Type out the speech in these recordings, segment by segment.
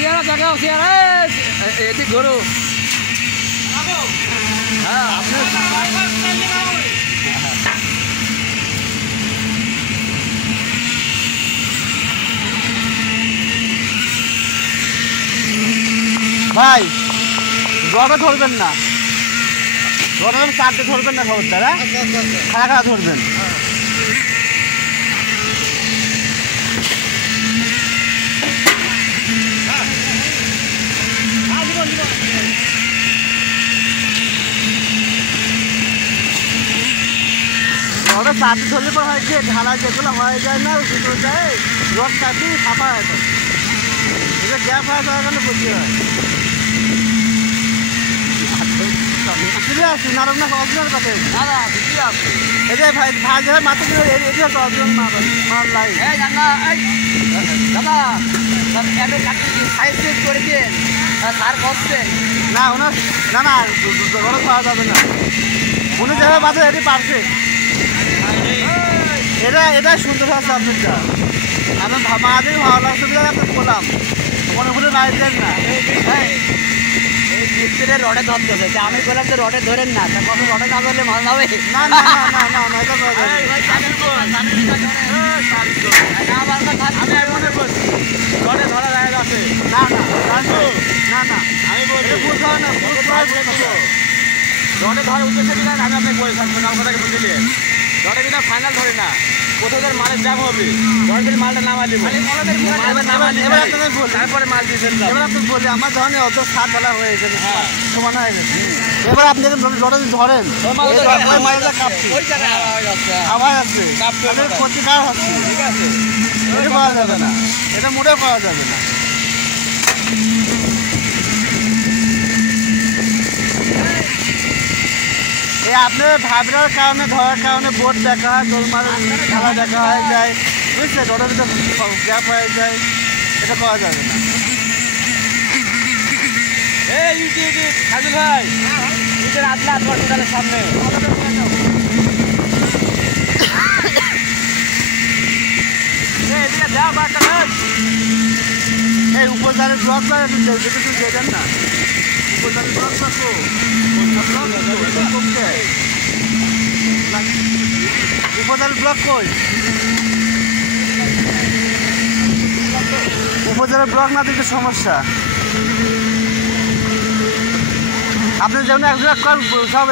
চেয়ারা জায়গাও চেয়ারা এটি গরু হ্যাঁ আপনি ভাই রডে ধরবেন না, রডে চারটে ধরবেন না খবরদার, হ্যাঁ খাড়া খাড়া ধরবেন। রডে চারটে ধরলে পর হয় যে ঢালা যেগুলো হয়ে যায় না সেগুলো যায় রড চারটি ফাঁপা হয়, তো এটা গ্যাপ হয় তার কারণে বলতে হয়। আছে নারক না অরিজিনাল কথা এই যে ভাই ভাই যারা মাত্র এটি হচ্ছে অরিজিনাল মাল লাই। দাদা সাইজ চেঞ্জ করে দিয়ে সার করছে না ওনার না না ঘরে পাওয়া যাবে না, উনি যেভাবে বাঁচে এটি পারছে, এটা শুনতে পাচ্ছি আপনারটা আমি মাঝে ভালো লাগছে আপনি বললাম মনে করে বাইরে দেন না। মিস্ত্রির রডে ধরতেছে, আমি বললাম যে রডে ধরেন না, তা কখন রডে না ধরলে মাল যাবে না না না না না এটা করা যাবে রডে ধরা যায় আছে না না না না আমি বলছি রডে ধরার উদ্দেশ্যে দিলেন আমি আপনাকে বলছিলাম কথাকে বুঝে রডে দিলে ফাইনাল ধরে না, কোথাও মালের দাম হবে, রডের মালটা নামা দিব তারপরে মাল দিয়েছেন। এবার আপনি বলি আমার ধরনের অত সাত ঢালা হয়ে গেছে, হ্যাঁ সমান হয়ে গেছে। এবার আপনি রডে ধরেন আবার আছে ক্ষতিকার হচ্ছে, ঠিক আছে এটা পাওয়া যাবে না, এটা মোটেও পাওয়া যাবে না। এই আপনার ভাবনার কারণে ধরার কারণে বোর্ড দেখা হয়, গোলমাল খেলা দেখা হয়ে যায়, বুঝছে রডের ভিতরে গ্যাপ হয়ে যায়, এটা পাওয়া যাবে না। এই সাজুল ভাই ইটের আটলা হসপিটালের সামনে এদিকে যাও বাচ্চা এই উপজারের ব্লক দিয়ে দেন না, উপজারের ব্লক উপজারের ব্লক কই, উপজেলার ব্লক না দিতে সমস্যা। আপনি যেমন একজন সব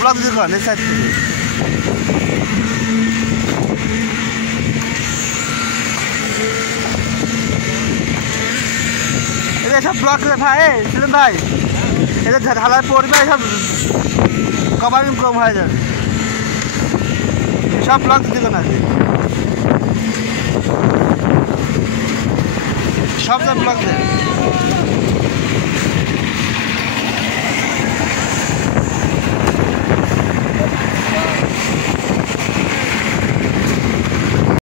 ব্লক দিয়ে করেন এই সাইড থেকে। এসব ব্লক ভাই ছিলেন ভাই, এদের ঢালাই পড়বে এসব কভারিং কম হয়ে যাবে, সব ব্লক দিবে না সব ব্লক দেবে।